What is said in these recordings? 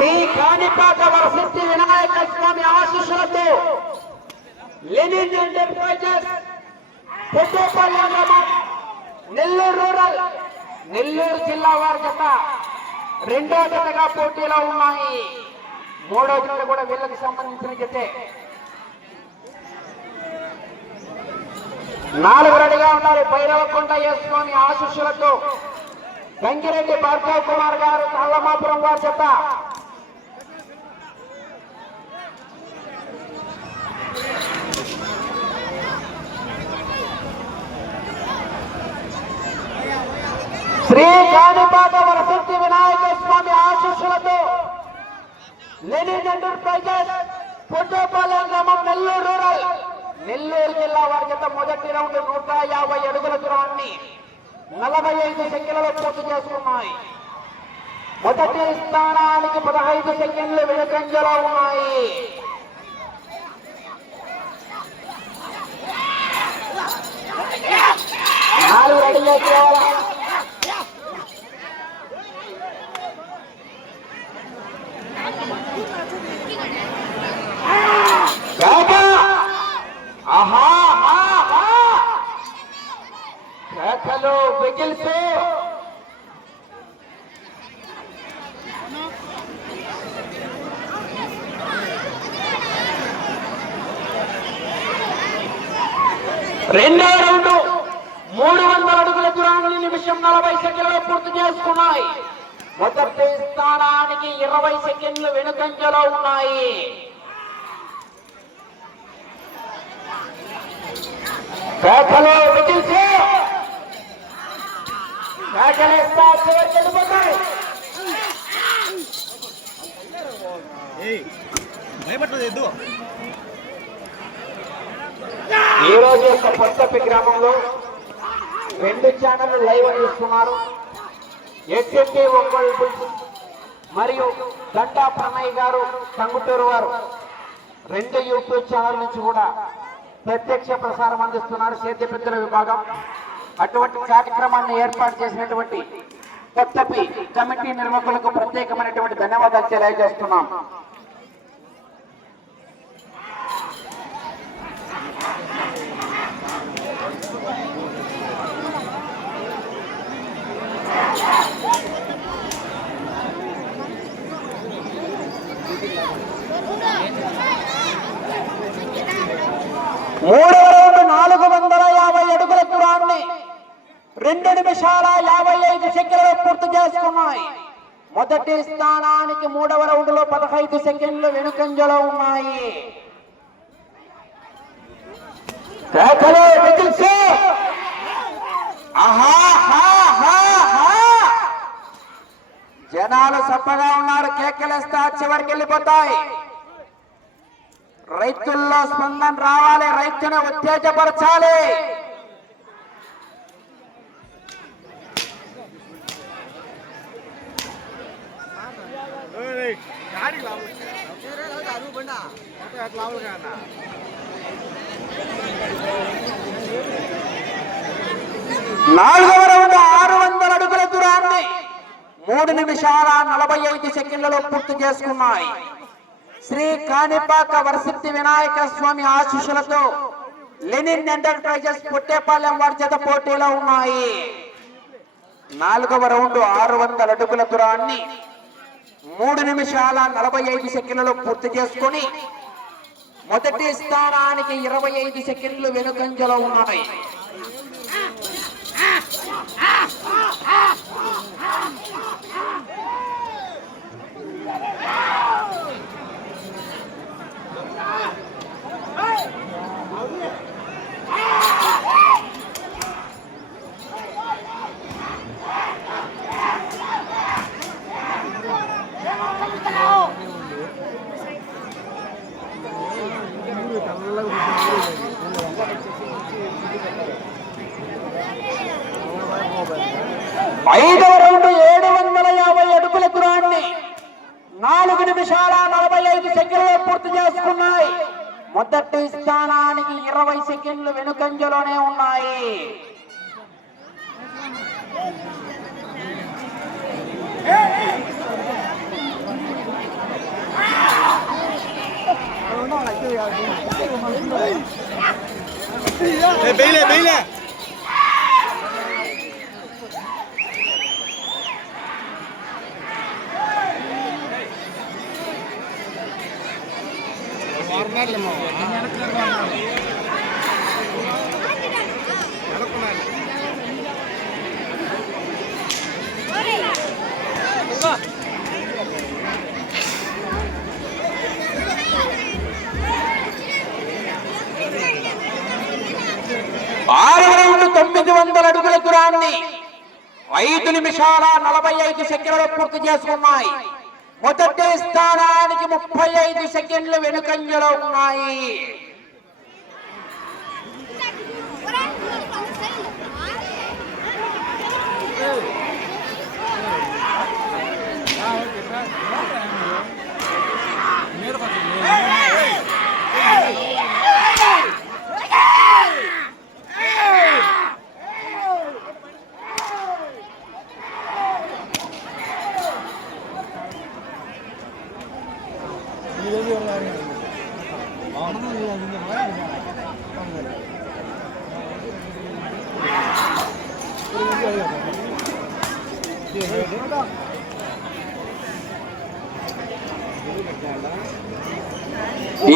శ్రీ కాణిపాక వరసిద్ధి వినాయక స్వామి ఆశీస్సులతో Lenin enterprises పుట్టేపల్లి గ్రామం Nellore rural Nellore జిల్లా వారి జత రెండో జతగా పోటీలో ఉన్నాయి. మూడో జత కూడా వీళ్ళకి సంబంధించిన జతే. 4 రెడీగా ఉన్నారు. భైరవకొండ స్వామి ఆశీస్సులతో వెంకిరెడ్డి భార్గవ్ కుమార్ గారు తాళమాపురం వారి జత. శ్రీ కాణిపాక వరసిద్ధి వినాయక స్వామి ఆశీస్సులతో లెనిన్ ఎంటర్ప్రైజెస్ పుట్టేపాలెం గ్రామం నెల్లూరు రూరల్ నెల్లూరు జిల్లా వారి జత మొదటి రౌండ్ 150 అడుగుల దూరాన్ని 45 సెకండ్లలో పూర్తి చేసుకున్నాయి. మొదటి స్థానానికి 15 సెకండ్లు వెనుకంజలో ఉన్నాయి. నాలుగు రెడీ చేయాలి. కేకలు బిగిల్సు రెండో రౌండ్ 300 అడుగుల దూరాన్ని నిమిషం 40 సెకండ్లలో పూర్తి చేసుకున్నాయి. మొదటి స్థానానికి 20 సెకండ్లు వెనుకంజలో ఉన్నాయి. కేకలు బిగిల్సు కేకలేస్తా చివరికి వెళ్ళిపోతాయి. ఈ రోజు యొక్క కొత్తపి గ్రామంలో 2 ఛానళ్లు లైవ్ అందిస్తున్నారు. ఎస్ఎండి ఒంగోలు మరియు దండా ప్రణయ్ గారు టంగుటూరు వారు 2 యూట్యూబ్ ఛానల్ నుంచి కూడా ప్రత్యక్ష ప్రసారం అందిస్తున్నారు సేద్య పెద్దల విభాగం. అటువంటి కార్యక్రమాన్ని ఏర్పాటు చేసినటువంటి కొత్తపి కమిటీ నిర్వాహకులకు ప్రత్యేకమైనటువంటి ధన్యవాదాలు తెలియజేస్తున్నాం. మూడవ రౌండ్ 450 అడుగుల దూరాన్ని 2 నిమిషాల 55 సెకండ్లలో పూర్తి చేసుకున్నాయి. మొదటి స్థానానికి 3వ రౌండ్ లో 15 సెకండ్లు వెనుకంజలో ఉన్నాయి. జనాలు సప్పగా ఉన్నారు. కేకలేస్తా చివరికి వెళ్ళిపోతాయి. రైతుల్లో స్పందన రావాలి. రైతును ఉత్తేజపరచాలి. నాలుగవ రౌండ్ 600 అడుగుల దూరాన్ని 3 నిమిషాల 45 సెకండ్లలో పూర్తి చేసుకున్నాయి. శ్రీ కాణిపాక వరసిద్ధి వినాయక స్వామి ఆశీస్సులతో లెనిన్ ఎంటర్ప్రైజెస్ పుట్టేపాలెం వారి జత పోటీలో ఉన్నాయి. 4వ రౌండ్ 600 అడుగుల దూరాన్ని 3 నిమిషాల 45 సెకండ్లలో పూర్తి చేసుకుని మొదటి స్థానానికి 25 సెకండ్లు వెనుకంజలో ఉన్నాయి. ఐదవ రౌండ్ 750 అడుగుల దూరాన్ని 4 నిమిషాల 45 సెకండ్లలో పూర్తి చేసుకున్నాయి. మొదటి స్థానానికి 20 సెకండ్లు వెనుకంజలోనే ఉన్నాయి. బెయిలే బెయిలే 900 అడుగుల దూరాన్ని 5 నిమిషాల 45 సెకండ్లు పూర్తి చేసుకున్నాయి. మొదటి స్థానానికి 35 సెకండ్లు వెనుకంజలో ఉన్నాయి.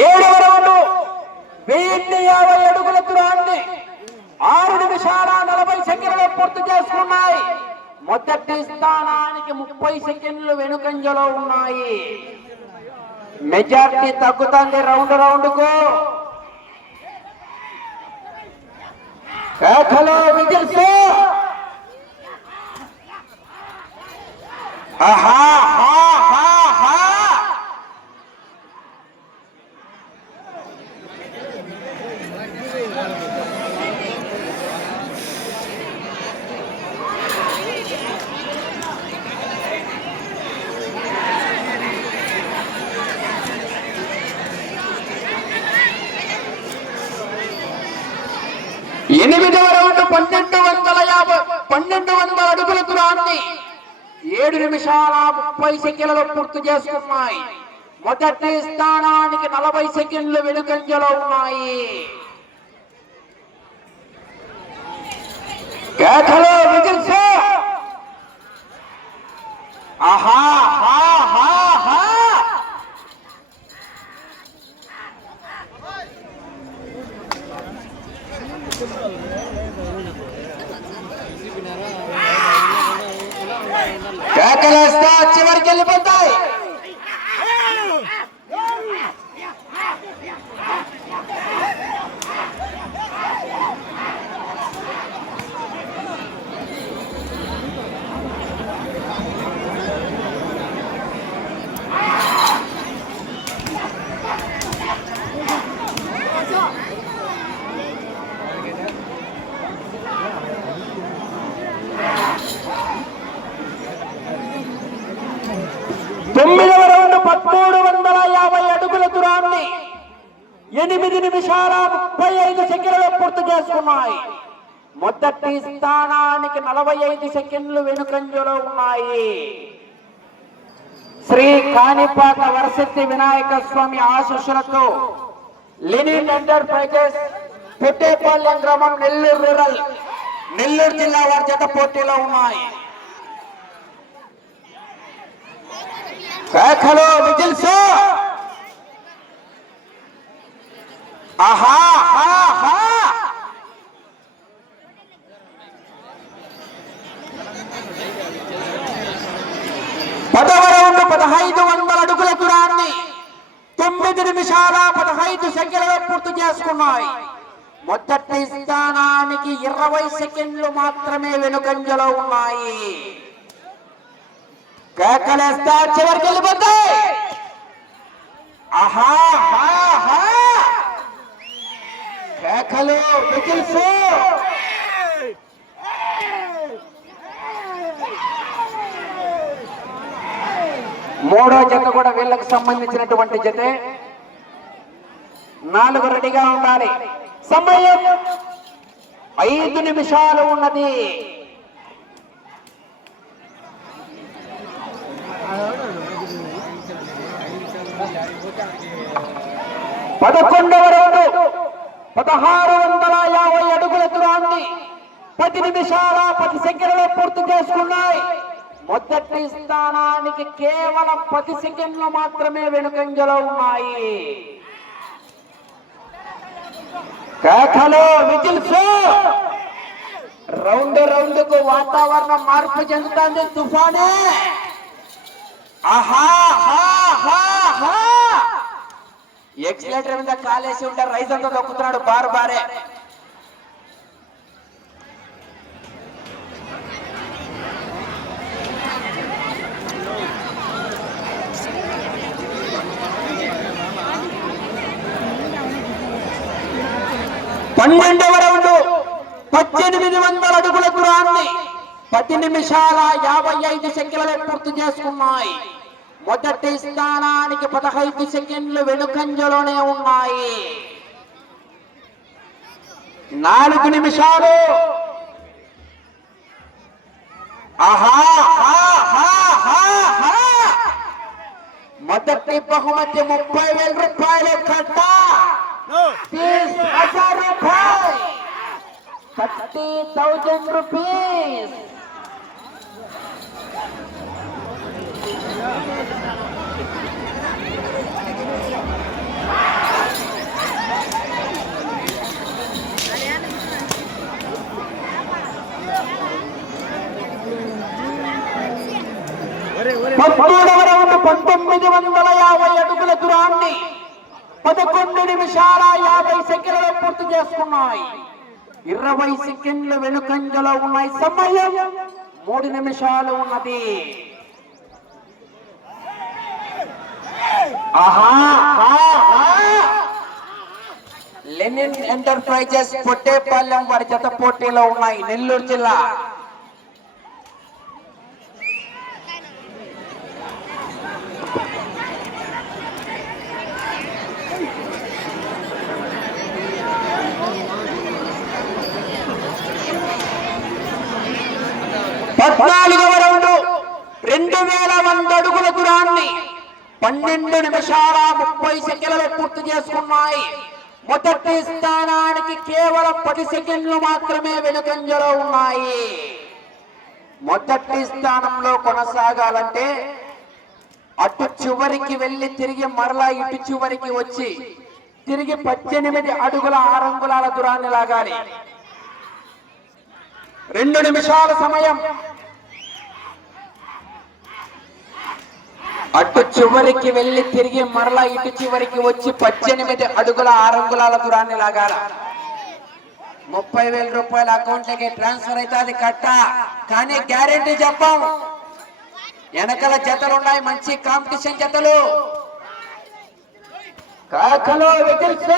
ఏడవ రౌండ్ 1050 అడుగుల దూరాన్ని 6 నిమిషాల 40 సెకండ్లు పూర్తి చేసుకున్నాయి. మొదటి స్థానానికి 30 సెకండ్లు వెనుకంజలో ఉన్నాయి. మెజార్టీ తగ్గుతుంది రౌండ్కు. Hello whistles. ఎనిమిదవ రౌండ్ 1250 అడుగుల దూరాన్ని 7 నిమిషాల 30 సెకండ్లలో పూర్తి చేసుకున్నాయి. మొదటి స్థానానికి 40 సెకండ్లు వెనుకంజలో ఉన్నాయి. కేకలు విజిల్స్. ఆహా కేకలేస్తా చివరికి వెళ్ళిపోతాయి. తొమ్మిదవ రౌండ్ 1350 అడుగుల దూరాన్ని 8 నిమిషాల 35 సెకండ్లు పూర్తి చేసుకున్నాయి. మొదటి స్థానానికి 45 సెకండ్లు వెనుకంజలో ఉన్నాయి. శ్రీ కాణిపాక వరసిద్ధి వినాయక స్వామి ఆశీస్సులతో లెనిన్ ఎంటర్ప్రైజెస్ పెట్టేపాలెం గ్రామం నెల్లూరు రూరల్ నెల్లూరు జిల్లా వారి జత పోటీలో ఉన్నాయి. కేకలు విజిల్స్. ఆహా 10వ రౌండ్ 1500 అడుగుల దూరాన్ని 9 నిమిషాల 15 సెకండ్లు పూర్తి చేసుకున్నాయి. మొదటి స్థానానికి 20 సెకండ్లు మాత్రమే వెనుకంజలో ఉన్నాయి. కేకలేస్తా చివరికి వెళ్ళిపోతాయి. ఆహా కేకలు విజిల్స్. మూడో జత కూడా వీళ్ళకు సంబంధించినటువంటి జతే. 4 రెడీగా ఉండాలి. సమయం 5 నిమిషాలు ఉన్నది. పదకొండవ రౌండ్ 1650 అడుగుల దూరాన్ని 10 నిమిషాల 10 సెకండ్లలో పూర్తి చేసుకున్నాయి. మొదటి స్థానానికి కేవలం 10 సెకండ్లు మాత్రమే వెనుకంజలో ఉన్నాయి. కేకలు, విజిల్స్. రౌండ్ కు వాతావరణం మార్పు చెందుతుంది. తుఫానే. ఆహా ఎక్సిలేటర్ మీద కాలేసి ఉంటారు. రైస్ అంతా దొక్కుతున్నాడు బారే. పన్నెండవ రౌండ్ 1800 అడుగుల దూరాన్ని 10 నిమిషాల 55 సెకండ్లలో పూర్తి చేసుకున్నాయి. మొదటి స్థానానికి 15 సెకండ్లు వెనుకంజలోనే ఉన్నాయి. 4 నిమిషాలు. మొదటి బహుమతి 30,000 రూపాయలు కట్ట. 30,000 రూపాయలు. 30,000 రూపీస్. పదమూడవ రౌండ్ 1950 అడుగుల దూరాన్ని 11 నిమిషాల 50 సెకండ్లలో పూర్తి చేసుకున్నాయి. 20 సెకండ్లు వెనుకంజలో ఉన్నాయి. సమయం 3 నిమిషాలు ఉన్నది. లెనిన్ ఎంటర్ప్రైజెస్ పొట్టేపాలెం వారి జత పోటీలో ఉన్నాయి. నెల్లూరు జిల్లా. పద్నాలుగవ రౌండ్ 2100 అడుగుల దూరాన్ని 12 నిమిషాల 30 సెకండ్లలో పూర్తి చేసుకున్నాయి. మొదటి స్థానానికి కేవలం 10 సెకండ్లు మాత్రమే వెనుకంజలో ఉన్నాయి. మొదటి స్థానంలో కొనసాగాలంటే అటు చివరికి వెళ్లి తిరిగి మరలా ఇటు చివరికి వచ్చి తిరిగి 18 అడుగుల 6 అంగుళాల దూరాన్ని లాగాలి. 2 నిమిషాల సమయం. అటు చివరికి వెళ్లి తిరిగి మరలా ఇటు చివరికి వచ్చి 18 అడుగుల 6 అంగుళాల దూరాన్ని లాగాల. 30,000 రూపాయల అకౌంట్లకి ట్రాన్స్ఫర్ అయితే అది కట్ట. కానీ గ్యారెంటీ చెప్పాం, వెనకాల జతలు ఉన్నాయి, మంచి కాంపిటీషన్ జతలు. కాకలో విజిల్స్.